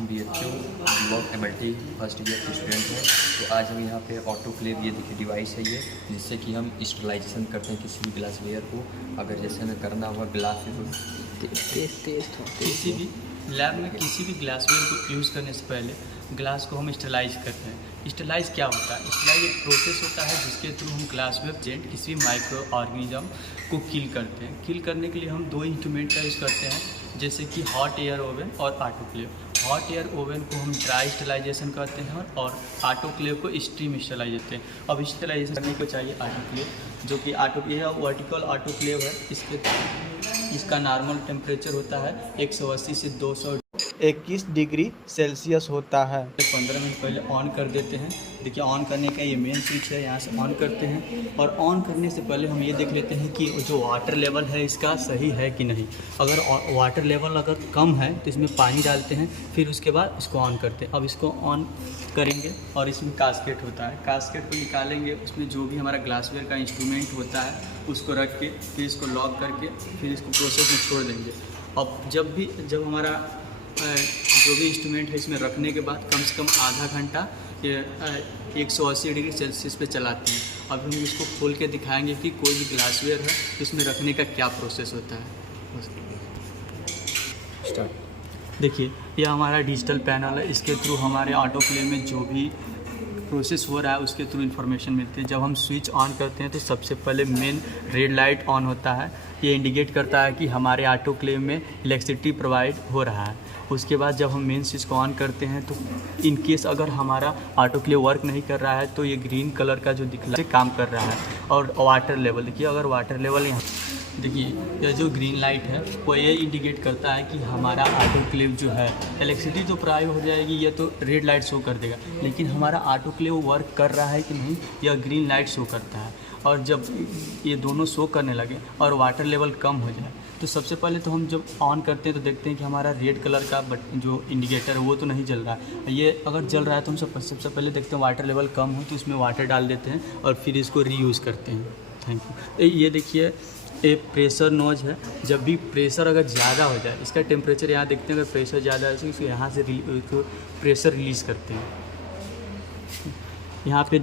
हम BHU block MLT first year के student हैं। तो आज हम यहाँ पे ऑटोक्लेव, ये देखिए डिवाइस है ये, जिससे कि हम स्टरलाइजेशन करते हैं किसी भी ग्लासवेयर को। अगर जैसे हमें करना हुआ ग्लास किसी भी लैब में किसी भी ग्लासवेयर को यूज़ करने से पहले ग्लास को हम स्टरलाइज करते हैं। स्टरलाइज क्या होता है? स्टरलाइज एक प्रोसेस होता है जिसके थ्रू हम ग्लासवेयर एजेंट किसी माइक्रो ऑर्गेनिज्म को किल करते हैं। किल करने के लिए हम दो इंस्ट्रूमेंट का यूज़ करते हैं, जैसे कि हॉट एयर ओवन और ऑटोक्लेव। हॉट एयर ओवन को हम ड्राई स्टरलाइजेशन करते हैं और ऑटोक्लेव को स्टीम स्टरलाइज करते हैं। अब स्टरलाइजेशन करने को चाहिए ऑटोक्लेव, जो कि ऑटोक्लेव वर्टिकल ऑटोक्लेव है। इसका नॉर्मल टेम्परेचर होता है 180 से 221 डिग्री सेल्सियस होता है। 15 मिनट पहले ऑन कर देते हैं। देखिए ऑन करने का ये मेन स्विच है, यहाँ से ऑन करते हैं। और ऑन करने से पहले हम ये देख लेते हैं कि जो वाटर लेवल है इसका सही है कि नहीं। अगर वाटर लेवल अगर कम है तो इसमें पानी डालते हैं, फिर उसके बाद इसको ऑन करते हैं। अब इसको ऑन करेंगे और इसमें कास्केट होता है, कास्केट को निकालेंगे। उसमें जो भी हमारा ग्लासवेयर का इंस्ट्रूमेंट होता है उसको रख के फिर इसको लॉक करके फिर इसको प्रोसेस में छोड़ देंगे। अब जब हमारा जो भी इंस्ट्रूमेंट है इसमें रखने के बाद कम से कम आधा घंटा 180 डिग्री सेल्सियस पे चलाते हैं। अब हम इसको खोल के दिखाएंगे कि कोई भी ग्लासवेयर है तो इसमें रखने का क्या प्रोसेस होता है। स्टार्ट। देखिए यह हमारा डिजिटल पैनल है, इसके थ्रू हमारे ऑटोक्लेव में जो भी प्रोसेस हो रहा है उसके थ्रू इन्फॉर्मेशन मिलती है। जब हम स्विच ऑन करते हैं तो सबसे पहले मेन रेड लाइट ऑन होता है। ये इंडिकेट करता है कि हमारे ऑटोक्लेव में इलेक्ट्रिसिटी प्रोवाइड हो रहा है। उसके बाद जब हम मेन स्विच को ऑन करते हैं तो इन केस अगर हमारा ऑटोक्लेव वर्क नहीं कर रहा है तो ये ग्रीन कलर का जो दिख रहा है काम कर रहा है। और वाटर लेवल देखिए, अगर वाटर लेवल यहाँ देखिए, यह जो ग्रीन लाइट है वो ये इंडिकेट करता है कि हमारा ऑटोक्लेव जो है इलेक्ट्रिसिटी तो प्रोवाइड हो जाएगी, ये तो रेड लाइट शो कर देगा, लेकिन हमारा ऑटोक्लेव वर्क कर रहा है कि नहीं यह ग्रीन लाइट शो करता है। और जब ये दोनों शो करने लगे और वाटर लेवल कम हो जाए तो सबसे पहले तो हम जब ऑन करते हैं तो देखते हैं कि हमारा रेड कलर का जो इंडिकेटर है वो तो नहीं जल रहा है। ये अगर जल रहा है तो हम सबसे पहले देखते हैं वाटर लेवल कम हो तो इसमें वाटर डाल देते हैं और फिर इसको रीयूज़ करते हैं। Thank you. ये देखिए ये प्रेशर नोज है। जब भी प्रेशर अगर ज़्यादा हो जाए, इसका टेम्परेचर यहाँ देखते हैं, अगर प्रेशर ज़्यादा है तो इसको यहाँ से प्रेशर रिलीज़ करते हैं। यहाँ पे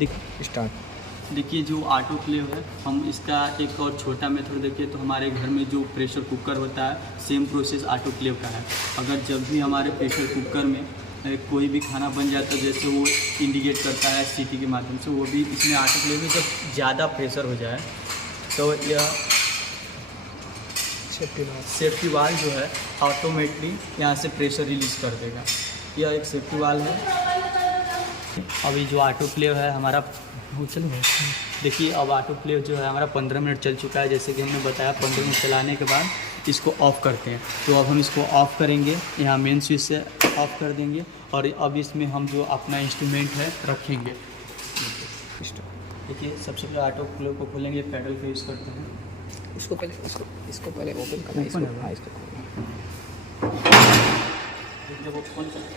देखिए जो ऑटोक्लेव है, हम इसका एक और छोटा मेथड देखिए तो हमारे घर में जो प्रेशर कुकर होता है सेम प्रोसेस ऑटोक्लेव का है। अगर जब भी हमारे प्रेशर कुकर में कोई भी खाना बन जाता है, जैसे वो इंडिकेट करता है सीटी के माध्यम से, वो भी इसमें ऑटोक्लेव में जब ज़्यादा प्रेशर हो जाए तो यह सेफ्टी वाल जो है ऑटोमेटिकली यहाँ से प्रेशर रिलीज़ कर देगा। यह एक सेफ्टी वाल है। अभी जो ऑटोक्लेव है हमारा देखिए, अब ऑटोक्लेव जो है हमारा 15 मिनट चल चुका है। जैसे कि हमने बताया 15 मिनट चलाने के बाद इसको ऑफ़ करते हैं। तो अब हम इसको ऑफ़ करेंगे, यहाँ मेन स्विच से ऑफ़ कर देंगे और अब इसमें हम जो अपना इंस्ट्रूमेंट है रखेंगे। देखिए सबसे पहले ऑटोक्लेव को खोलेंगे, पैडल का यूज़ करते हैं। इसको पहले ओपन करना है, इसको जब वो खोल सकते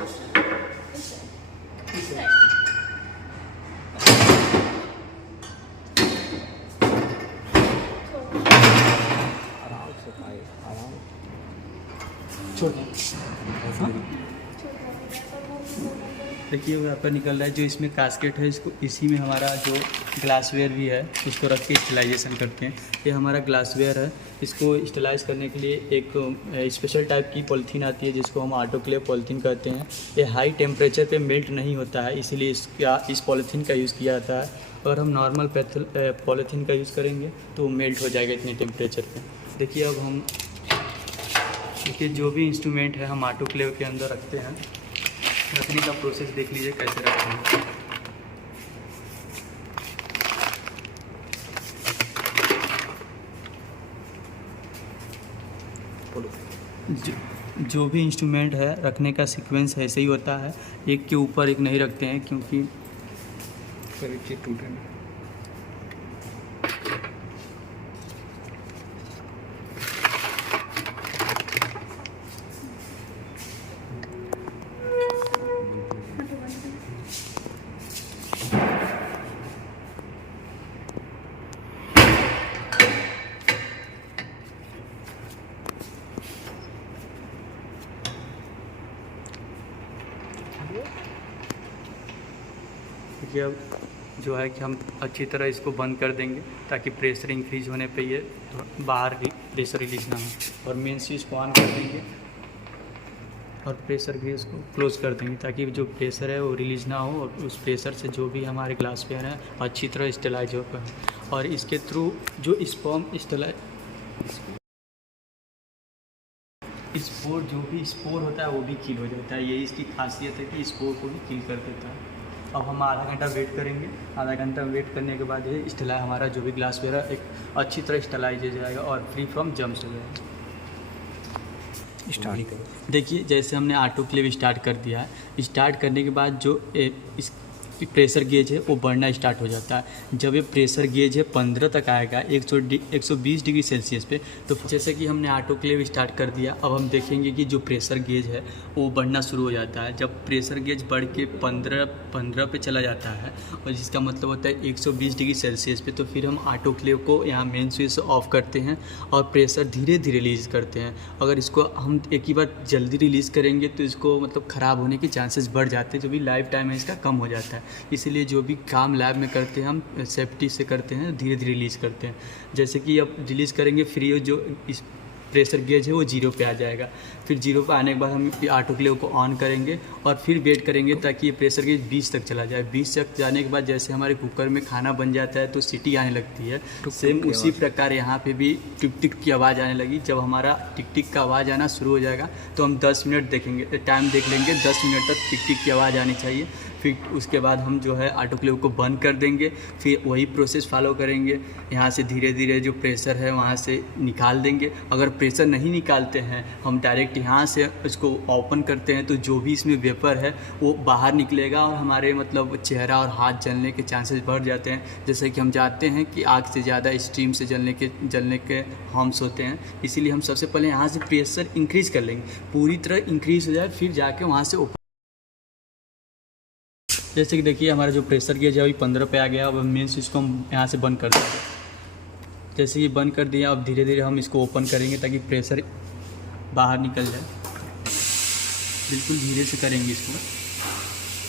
आराम छोड़ दें। देखिए वो यहाँ पर निकल रहा है। जो इसमें कास्केट है इसको इसी में हमारा जो ग्लासवेयर भी है इसको रख के स्टरलाइजेशन करते हैं। ये हमारा ग्लासवेयर है, इसको स्टरलाइज करने के लिए एक स्पेशल टाइप की पॉलीथीन आती है जिसको हम ऑटोक्लेव पॉलीथीन कहते हैं। ये हाई टेम्परेचर पे मेल्ट नहीं होता है, इसीलिए इस पॉलीथीन का यूज़ किया जाता है। अगर हम नॉर्मल पॉलीथीन का यूज़ करेंगे तो मेल्ट हो जाएगा इतने टेम्परेचर पे। देखिए अब हम जो भी इंस्ट्रूमेंट है हम ऑटोक्लेव के अंदर रखते हैं। रखने का प्रोसेस देख लीजिए कैसे रखते हैं। जो भी इंस्ट्रूमेंट है रखने का सीक्वेंस ऐसे ही होता है, एक के ऊपर एक नहीं रखते हैं क्योंकि टूटे। देखिए अब जो है कि हम अच्छी तरह इसको बंद कर देंगे ताकि प्रेशर इंक्रीज होने पे ये बाहर प्रेशर रिलीज ना हो, और मेन स्विच को ऑन कर देंगे और प्रेशर भी इसको क्लोज कर देंगे ताकि जो प्रेशर है वो रिलीज ना हो, और उस प्रेशर से जो भी हमारे ग्लास वेयर है अच्छी तरह स्टेलाइज हो पाए, और इसके थ्रू जो स्पोर जो भी स्पोर होता है वो भी किल हो जाता है। यही इसकी खासियत है कि स्पोर को भी किल कर देता है। अब हम आधा घंटा वेट करेंगे। आधा घंटा वेट करने के बाद ये स्टेलाइज हमारा जो भी ग्लास वेयर है एक अच्छी तरह स्टेलाइज हो जाएगा और फ्री फ्रॉम जम्स हो जाएगा। स्टार्ट देखिए जैसे हमने ऑटोक्लेव स्टार्ट कर दिया है, स्टार्ट करने के बाद जो इस प्रेशर गेज है वो बढ़ना स्टार्ट हो जाता है। जब ये प्रेशर गेज है 15 तक आएगा 120 डिग्री सेल्सियस पे, तो जैसे कि हमने ऑटोक्लेव स्टार्ट कर दिया, अब हम देखेंगे कि जो प्रेशर गेज है वो बढ़ना शुरू हो जाता है। जब प्रेशर गेज बढ़ के 15 पे चला जाता है और जिसका मतलब होता है 120 डिग्री सेल्सियस पे, तो फिर हम ऑटोक्लेव को यहाँ मेन स्विच से ऑफ करते हैं और प्रेशर धीरे धीरे रिलीज़ करते हैं। अगर इसको हम एक ही बार जल्दी रिलीज़ करेंगे तो इसको मतलब ख़राब होने के चांसेस बढ़ जाते हैं, जो भी लाइफ टाइम है इसका कम हो जाता है। इसलिए जो भी काम लैब में करते हैं हम सेफ्टी से करते हैं, धीरे धीरे रिलीज़ करते हैं। जैसे कि अब रिलीज़ करेंगे फिर जो इस प्रेशर गेज है वो 0 पे आ जाएगा। फिर 0 पे आने के बाद हम ऑटोक्लेव को ऑन करेंगे और फिर वेट करेंगे ताकि ये प्रेशर गेज 20 तक चला जाए। 20 तक जाने के बाद जैसे हमारे कुकर में खाना बन जाता है तो सीटी आने लगती है, सेम उसी प्रकार यहाँ पे भी टिक टिक की आवाज़ आने लगी। जब हमारा टिक टिक का आवाज़ आना शुरू हो जाएगा तो हम 10 मिनट देखेंगे, टाइम देख लेंगे, 10 मिनट तक टिक टिक की आवाज़ आनी चाहिए। फिर उसके बाद हम जो है ऑटोक्लेव को बंद कर देंगे। फिर वही प्रोसेस फॉलो करेंगे, यहाँ से धीरे धीरे जो प्रेशर है वहाँ से निकाल देंगे। अगर प्रेशर नहीं निकालते हैं, हम डायरेक्ट यहाँ से इसको ओपन करते हैं तो जो भी इसमें वेपर है वो बाहर निकलेगा और हमारे मतलब चेहरा और हाथ जलने के चांसेस बढ़ जाते हैं। जैसे कि हम जानते हैं कि आग से ज़्यादा स्टीम से जलने के हार्म्स होते हैं, इसीलिए हम सबसे पहले यहाँ से प्रेशर इंक्रीज़ कर लेंगे, पूरी तरह इंक्रीज़ हो जाए, फिर जाके वहाँ से ओपन। जैसे कि देखिए हमारा जो प्रेशर गेज है अभी 15 पे आ गया। अब मेन स्विच को हम यहाँ से बंद कर देंगे। जैसे ये बंद कर दिया, अब धीरे धीरे हम इसको ओपन करेंगे ताकि प्रेशर बाहर निकल जाए। बिल्कुल धीरे से करेंगे इसको।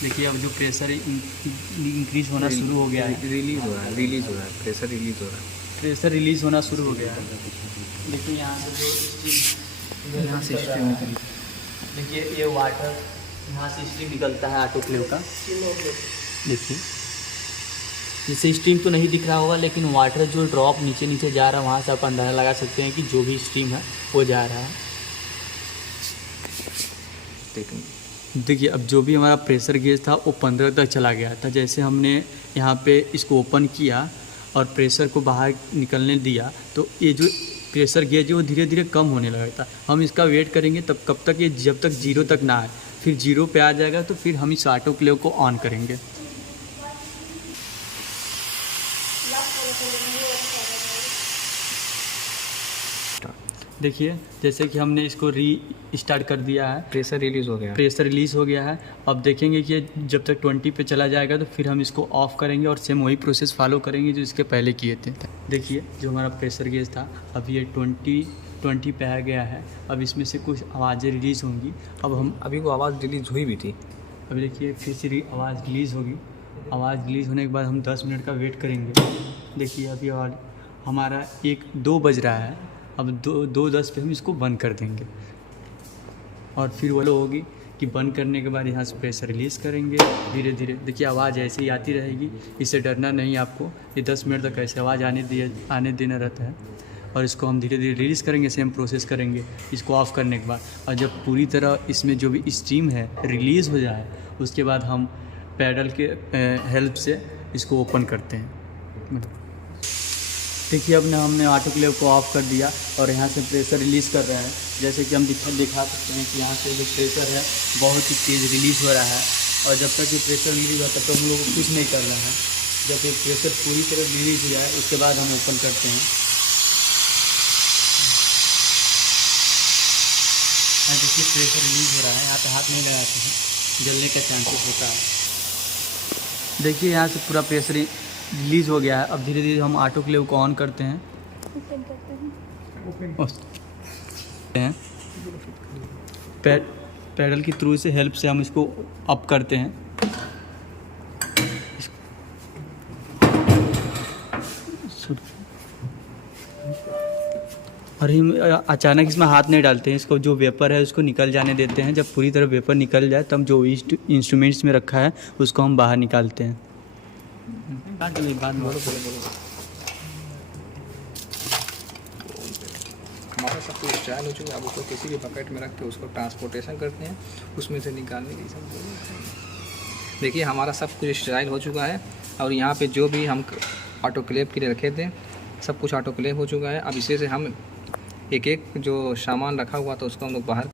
देखिए अब जो प्रेशर इंक्रीज होना शुरू हो गया है, रिलीज़ हो रहा है, प्रेशर रिलीज़ हो रहा है, प्रेशर रिलीज़ होना शुरू हो गया है। देखिए यहाँ से जो यहाँ से स्टीम निकली, देखिए ये वाटर यहाँ से स्टीम निकलता है ऑटोक्लेव का। देखिए जैसे स्टीम तो नहीं दिख रहा होगा, लेकिन वाटर जो ड्रॉप नीचे नीचे जा रहा है वहाँ से आप अंदाज़ा लगा सकते हैं कि जो भी स्टीम है वो जा रहा है। देखिए अब जो भी हमारा प्रेशर गेज था वो 15 तक चला गया था। जैसे हमने यहाँ पे इसको ओपन किया और प्रेशर को बाहर निकलने दिया तो ये जो प्रेशर गेज है वो धीरे धीरे कम होने लगा था। हम इसका वेट करेंगे तब कब तक, ये जब तक 0 तक ना आए। फिर 0 पे आ जाएगा तो फिर हम इस ऑटोक्लेव को ऑन करेंगे। देखिए जैसे कि हमने इसको स्टार्ट कर दिया है, प्रेशर रिलीज़ हो गया, प्रेशर रिलीज़ हो गया है। अब देखेंगे कि जब तक 20 पे चला जाएगा तो फिर हम इसको ऑफ़ करेंगे और सेम वही प्रोसेस फॉलो करेंगे जो इसके पहले किए थे। देखिए जो हमारा प्रेशर गेज था अब ये 20 पे आ गया है। अब इसमें से कुछ आवाज़ें रिलीज़ होंगी। अब हम अभी वो आवाज़ रिलीज़ हुई भी थी, अभी देखिए फिर से आवाज़ रिलीज़ होगी। आवाज़ रिलीज़ होने के बाद हम 10 मिनट का वेट करेंगे। देखिए अभी और हमारा 1-2 बज रहा है। अब 2:10 पे हम इसको बंद कर देंगे और फिर वो होगी कि बंद करने के बाद यहाँ से प्रेशर रिलीज़ करेंगे धीरे धीरे। देखिए आवाज़ ऐसे ही आती रहेगी, इससे डरना नहीं आपको। ये 10 मिनट तक ऐसे आवाज़ आने देना रहता है और इसको हम धीरे धीरे रिलीज़ करेंगे। सेम प्रोसेस करेंगे इसको ऑफ़ करने के बाद। और जब पूरी तरह इसमें जो भी स्टीम है रिलीज़ हो जाए उसके बाद हम पैडल के हेल्प से इसको ओपन करते हैं। देखिए अब हमने ऑटोक्लेव को ऑफ़ कर दिया और यहाँ से प्रेशर रिलीज़ कर रहा है। जैसे कि हम दिखा सकते हैं कि यहाँ से जो प्रेशर है बहुत ही तेज़ रिलीज़ हो रहा है। और जब तक ये प्रेशर रिलीज़ होता है तो हम लोग कुछ नहीं कर रहे हैं। जब ये प्रेशर पूरी तरह रिलीज़ हो जाए उसके बाद हम ओपन करते हैं। देखिए प्रेशर रिलीज़ हो रहा है, यहाँ पे हाथ नहीं लगाते हैं, जलने का चांसेस होता है। देखिए यहाँ से पूरा प्रेशर रिलीज़ हो गया है। अब धीरे धीरे हम ऑटोक्लेव को ऑन करते हैं। पैडल की थ्रू से हेल्प से हम इसको अप करते हैं। और हम अचानक इसमें हाथ नहीं डालते हैं, इसको जो वेपर है उसको निकल जाने देते हैं। जब पूरी तरह वेपर निकल जाए तब जो इंस्ट्रूमेंट्स में रखा है उसको हम बाहर निकालते हैं। हमारा सब कुछ स्टाइल हो चुका है। अब उसको किसी भी बकेट में रख के उसको ट्रांसपोर्टेशन करते हैं, उसमें से निकालने की सब। देखिए हमारा सब कुछ स्टाइल हो चुका है। और यहाँ पे जो भी हम ऑटोक्लेव के लिए रखे थे सब कुछ ऑटोक्लेव हो चुका है। अब इसे से हम एक एक जो सामान रखा हुआ था उसको हम लोग बाहर